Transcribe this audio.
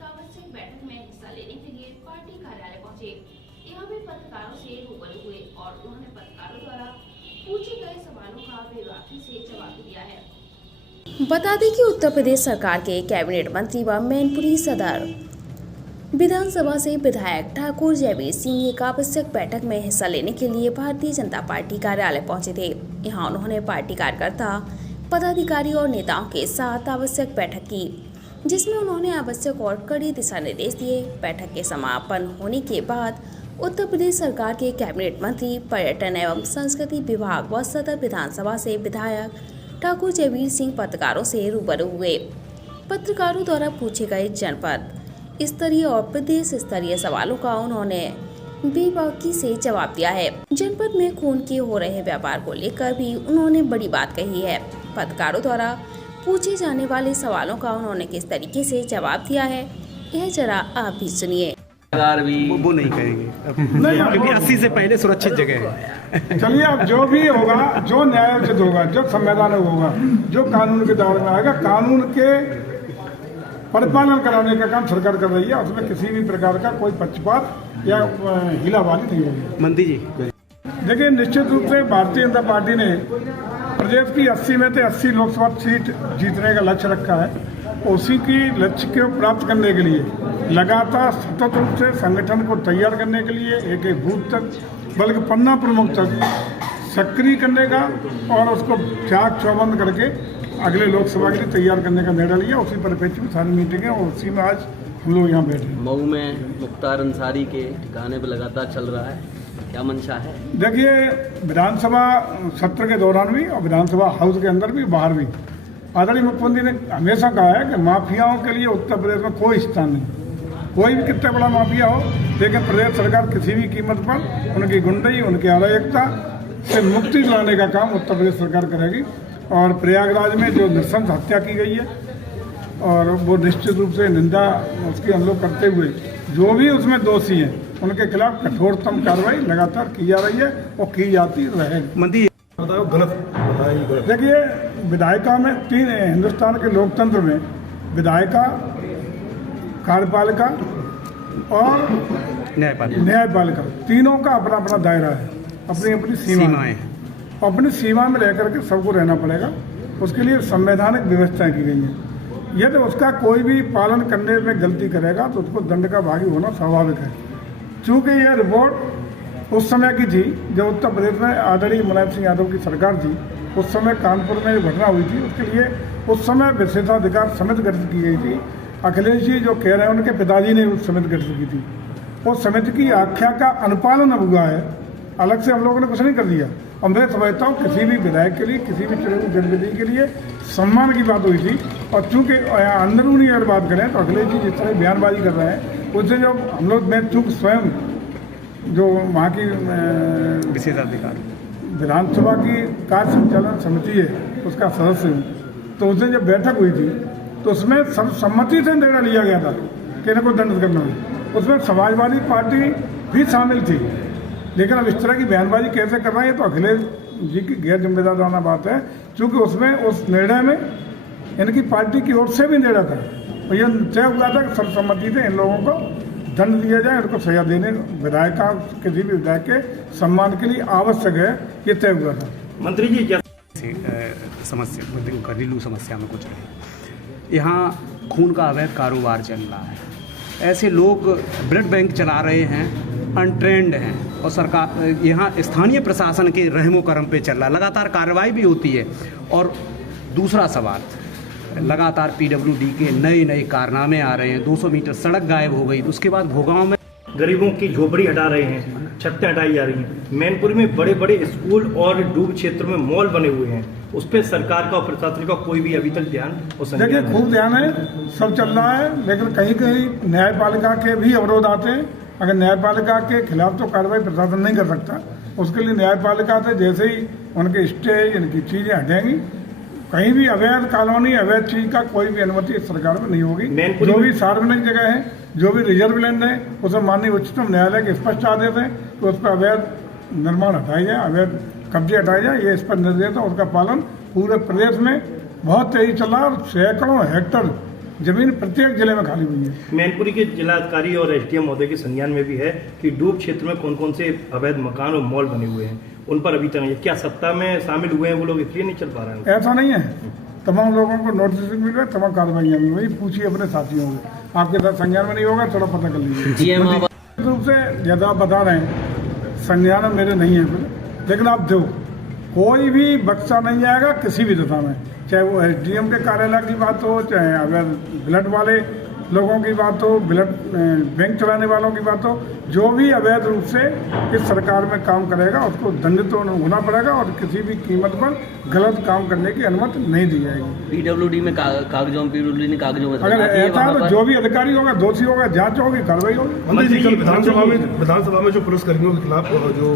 एक आवश्यक बैठक में हिस्सा लेने के लिए पार्टी कार्यालय पहुंचे। यहाँ वे पत्रकारों से रूबरू हुए और उन्होंने पत्रकारों द्वारा पूछे गए सवालों का बेबाकी से जवाब दिया है। बता दें कि उत्तर प्रदेश सरकार के कैबिनेट मंत्री व मैनपुरी सदर विधानसभा से विधायक ठाकुर जयवीर सिंह एक आवश्यक बैठक में हिस्सा लेने के लिए भारतीय जनता पार्टी कार्यालय पहुंचे थे। यहां उन्होंने पार्टी कार्यकर्ता, पदाधिकारी और नेताओं के साथ आवश्यक बैठक की, जिसमें उन्होंने आवश्यक और कड़े दिशा निर्देश दिए। बैठक के समापन होने के बाद उत्तर प्रदेश सरकार के कैबिनेट मंत्री, पर्यटन एवं संस्कृति विभाग व सदर विधानसभा से विधायक ठाकुर जयवीर सिंह पत्रकारों से रूबरू हुए। पत्रकारों द्वारा पूछे गए जनपद स्तरीय और प्रदेश स्तरीय सवालों का उन्होंने बेबाकी से जवाब दिया है। जनपद में खून के हो रहे व्यापार को लेकर भी उन्होंने बड़ी बात कही है। पत्रकारों द्वारा पूछे जाने वाले सवालों का उन्होंने किस तरीके से जवाब दिया है, यह जरा आप भी सुनिए। वो नहीं कहेंगे क्योंकि 80 से पहले सुरक्षित जगह है। चलिए, अब जो भी होगा, जो न्यायोचित होगा, जो संवैधानिक होगा, जो कानून के दायरे में आएगा, कानून के परिपालन कराने का काम सरकार कर रही है। उसमें किसी भी प्रकार का कोई पक्षपात या हिलावाली नहीं होगी। मंत्री जी देखिए, निश्चित रूप से भारतीय जनता पार्टी ने प्रदेश की 80 में से 80 लोकसभा सीट जीतने का लक्ष्य रखा है। उसी की लक्ष्य को प्राप्त करने के लिए लगातार सतत रूप से संगठन को तैयार करने के लिए एक एक बूथ तक, बल्कि पन्ना प्रमुख तक सक्रिय करने का और उसको चाक चौबंद करके अगले लोकसभा के लिए तैयार करने का निर्णय लिया। उसी परिप्रेक्ष्य में सारी मीटिंगें और उसी में आज हम लोग यहाँ बैठे हैं। मऊ में मुख्तार अंसारी के ठिकाने पर लगातार चल रहा है, क्या मंशा है? देखिए, विधानसभा सत्र के दौरान भी और विधानसभा हाउस के अंदर भी, बाहर भी, आदरणीय मुख्यमंत्री ने हमेशा कहा है कि माफियाओं के लिए उत्तर प्रदेश में कोई स्थान नहीं। कोई भी कितना बड़ा माफिया हो, लेकिन प्रदेश सरकार किसी भी कीमत पर उनकी गुंडई, उनकी अराजकता से मुक्ति दिलाने का काम उत्तर प्रदेश सरकार करेगी। और प्रयागराज में जो नृशंस हत्या की गई है, और वो निश्चित रूप से निंदा उसकी हम लोग करते हुए, जो भी उसमें दोषी हैं उनके खिलाफ कठोरतम कार्रवाई लगातार की जा रही है और की जाती रहेगी। मंत्री बताओ, गलत। देखिए, विधायिका में तीन, हिंदुस्तान के लोकतंत्र में विधायिका, कार्यपालिका और न्यायपालिका, तीनों का अपना अपना दायरा है, अपनी अपनी सीमाएं। अपनी सीमा में रह करके सबको रहना पड़ेगा। उसके लिए संवैधानिक व्यवस्थाएं की गई हैं। यदि उसका कोई भी पालन करने में गलती करेगा तो उसको दंड का भागी होना स्वाभाविक है। चूँकि यह रिपोर्ट उस समय की थी जब उत्तर प्रदेश में आदरणीय मुलायम सिंह यादव की सरकार थी। उस समय कानपुर में घटना हुई थी, उसके लिए उस समय विशेषाधिकार समिति गठित की गई थी। अखिलेश जी जो कह रहे हैं, उनके पिताजी ने उस समिति गठित की थी। उस समिति की आख्या का अनुपालन अब हुआ है, अलग से हम लोगों ने कुछ नहीं कर दिया। और मैं समझता हूँ किसी भी विधायक के लिए, किसी भी चुने हुए जनप्रतिनिधि के लिए सम्मान की बात हुई थी। और चूँकि अंदरूनी अगर बात करें तो अखिलेश जी जिस तरह बयानबाजी कर रहे हैं, उससे जब हम लोग, मैं चूँकि स्वयं जो वहाँ की विशेषाधिकार विधानसभा की कार्य संचालन समिति है, उसका सदस्य हूँ, तो उससे जब बैठक हुई थी तो उसमें सर्वसम्मति से निर्णय लिया गया था कि इनको दंडित करना है। उसमें समाजवादी पार्टी भी शामिल थी। लेकिन अब इस तरह की बयानबाजी कैसे कर रहे हैं, तो अखिलेश जी की गैर जिम्मेदाराना बात है। क्योंकि उसमें, उस निर्णय में इनकी पार्टी की ओर से भी निर्णय था और यह तय हुआ था कि सर्वसम्मति से इन लोगों को दंड दिया जाए, उनको सजा देने, विधायक का, किसी भी विधायक के सम्मान के लिए आवश्यक है, ये तय हुआ था। मंत्री जी क्या समस्या, घरेलू समस्या में कुछ रहे, यहाँ खून का अवैध कारोबार चल रहा है, ऐसे लोग ब्लड बैंक चला रहे हैं, अनट्रेंड हैं, और सरकार यहाँ स्थानीय प्रशासन के रहमो करम पे चल रहा है, लगातार कार्रवाई भी होती है। और दूसरा सवाल, लगातार पीडब्ल्यूडी के नए नए कारनामे आ रहे हैं, 200 मीटर सड़क गायब हो गई, उसके बाद भोगांव में गरीबों की झोपड़ी हटा रहे हैं, छतें हटाई जा रही हैं। मैनपुरी में बड़े बड़े स्कूल और डूब क्षेत्र में मॉल बने हुए हैं, उस पर सरकार का और प्रशासन का कोई भी अभी तक ध्यान और संज्ञान नहीं। देखिए, खूब ध्यान है, सब चल रहा है, लेकिन कहीं कहीं न्यायपालिका के भी अवरोध आते हैं। अगर न्यायपालिका के खिलाफ तो कार्रवाई प्रशासन नहीं कर सकता, उसके लिए न्यायपालिका से जैसे ही उनके स्टे, इनकी चीजें हटेंगी, कहीं भी अवैध कॉलोनी, अवैध चीज का कोई भी अनुमति इस सरकार में नहीं होगी। जो भी सार्वजनिक जगह है, जो भी रिजर्व लैंड है, उसमें माननीय उच्चतम न्यायालय के स्पष्ट आदेश है कि उस पर अवैध निर्माण हटाया जाए, अवैध कब्जे हटाए जाए, ये इस पर निर्देश है। उसका पालन पूरे प्रदेश में बहुत तेजी चल रहा है और सैकड़ों हेक्टर जमीन प्रत्येक जिले में खाली हुई है। मैनपुरी के जिलाधिकारी और एसडीएम महोदय के संज्ञान में भी है कि डूब क्षेत्र में कौन कौन से अवैध मकान और मॉल बने हुए हैं, उन पर अभी तक नहीं। क्या सत्ता में शामिल हुए हैं वो लोग, इसलिए नहीं चल पा रहे हैं? ऐसा नहीं है, तमाम लोगों को नोटिस मिल रहा है, तमाम कार्रवाइयाँ मिल रही। पूछिए अपने साथियों से, आपके साथ संज्ञान में नहीं होगा, थोड़ा पता कर लीजिए। निश्चित रूप से जैसा आप बता रहे हैं, संज्ञान में मेरे नहीं है, लेकिन आप दो, कोई भी बच्चा नहीं आएगा किसी भी दशा में, चाहे वो एसडीएम के कार्यालय की बात हो, चाहे अगर ब्लड वाले लोगों की बात हो, ब्लड बैंक चलाने वालों की बात हो, जो भी अवैध रूप से इस सरकार में काम करेगा उसको दंडित होना पड़ेगा और किसी भी कीमत पर गलत काम करने की अनुमति नहीं दी जाएगी। पीडब्ल्यूडी में पीडब्ल्यूडी ने कागजों में अगर ऐसा तो जो भी अधिकारी होगा, दोषी होगा, जांच होगी, कार्रवाई होगी। विधानसभा में जो पुलिसकर्मियों के खिलाफ जो